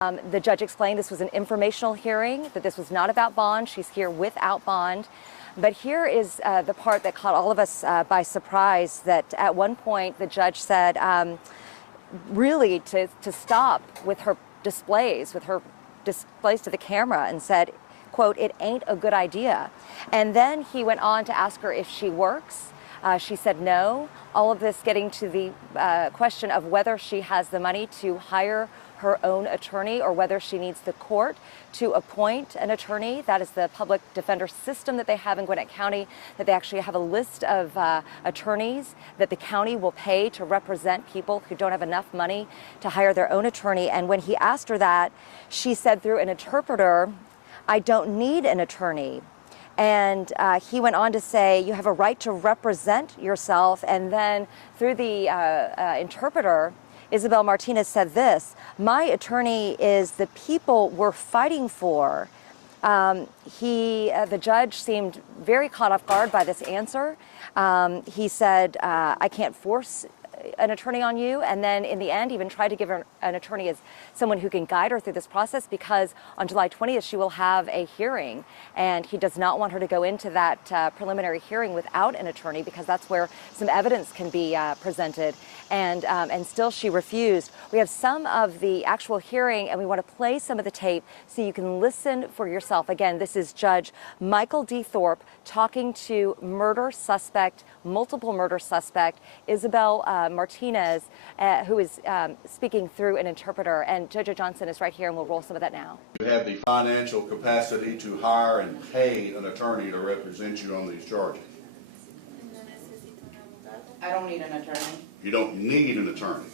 The judge explained this was an informational hearing, that this was not about bond. She's here without bond. But here is the part that caught all of us by surprise, that at one point the judge said really to stop with her displays, to the camera, and said, quote, "It ain't a good idea." And then he went on to ask her if she works. She said no. All of this getting to the question of whether she has the money to hire her own attorney or whether she needs the court to appoint an attorney. That is the public defender system that they have in Gwinnett County, that they actually have a list of attorneys that the county will pay to represent people who don't have enough money to hire their own attorney. And when he asked her that, she said through an interpreter, "I don't need an attorney." And he went on to say, "You have a right to represent yourself." And then through the interpreter, Isabel Martinez said this: "My attorney is the people we're fighting for." The judge seemed very caught off guard by this answer. He said, "I can't force an attorney on you," and then in the end even tried to give her an attorney as someone who can guide her through this process, because on July 20th she will have a hearing, and he does not want her to go into that preliminary hearing without an attorney, because that's where some evidence can be presented, and still she refused. We have some of the actual hearing, and we want to play some of the tape so you can listen for yourself. Again, this is Judge Michael D. Thorpe talking to multiple murder suspect Isabel Martinez, who is speaking through an interpreter. And Judge Johnson is right here, and we'll roll some of that now. You have the financial capacity to hire and pay an attorney to represent you on these charges. I don't need an attorney. You don't need an attorney.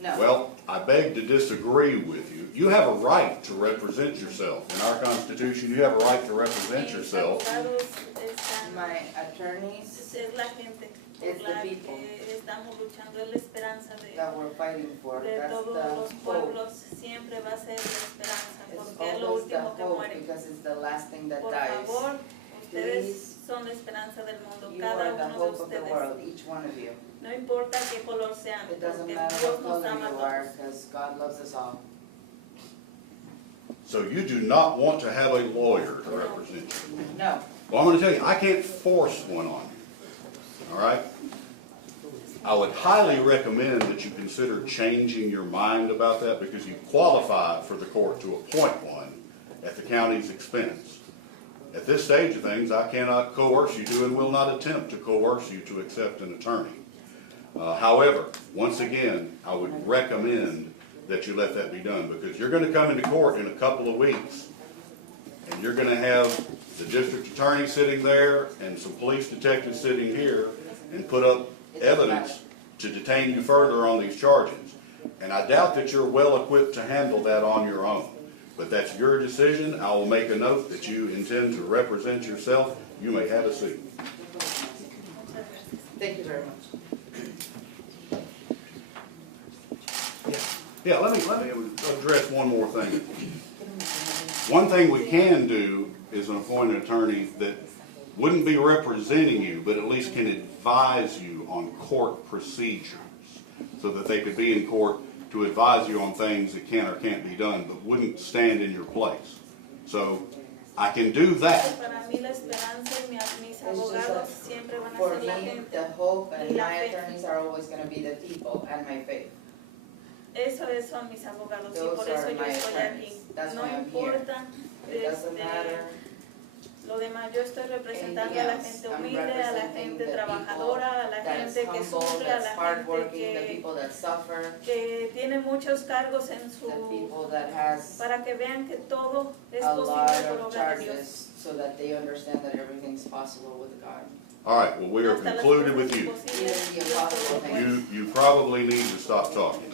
No. Well, I beg to disagree with you. You have a right to represent yourself. In our Constitution, you have a right to represent yourself. My attorneys is the people that we're fighting for. That's the hope. It's always the hope, because it's the last thing that dies. Please, son la esperanza del mundo, you cada are the uno de hope of the ustedes. world, each one of you. No importa qué color sean, It doesn't porque matter Dios what nos color ama a you are, todos. because God loves us all. So you do not want to have a lawyer to represent you. No. Well, I'm going to tell you, I can't force one on you. All right? I would highly recommend that you consider changing your mind about that, because you qualify for the court to appoint one at the county's expense. At this stage of things, I cannot coerce you to and will not attempt to coerce you to accept an attorney. However, once again, I would recommend that you let that be done, because you're going to come into court in a couple of weeks, and you're going to have the district attorney sitting there and some police detectives sitting here and put up evidence to detain you further on these charges. And I doubt that you're well equipped to handle that on your own. But that's your decision. I will make a note that you intend to represent yourself. You may have a seat. Thank you very much. Yeah, let me address one more thing. One thing we can do is an appointed attorney that wouldn't be representing you, but at least can advise you on court procedures, so that they could be in court to advise you on things that can or can't be done, but wouldn't stand in your place. So I can do that. Para mí la esperanza y mis It's just abogados that siempre van a for ser la me, gente. the hope and Y la my fe. attorneys are always going to be the people and my faith. Eso son mis abogados, y Those por eso are yo my estoy aquí. attorneys. That's No why I'm here. importa It doesn't matter. lo demás, yo estoy representando anything a la else. gente I'm humilde, a la representing gente the trabajadora, a la people that's gente que humble, sufre, a that's la gente hardworking, the people that suffer, que tiene muchos cargos en the su... people that has para que vean que todo es a posible lot por of obra de Dios. charges, so that they understand that everything's possible with God. All right, well, we are Hasta las concluded cosas with you. imposibles, Even the Dios todo lo impossible puede. things. You probably need to stop talking.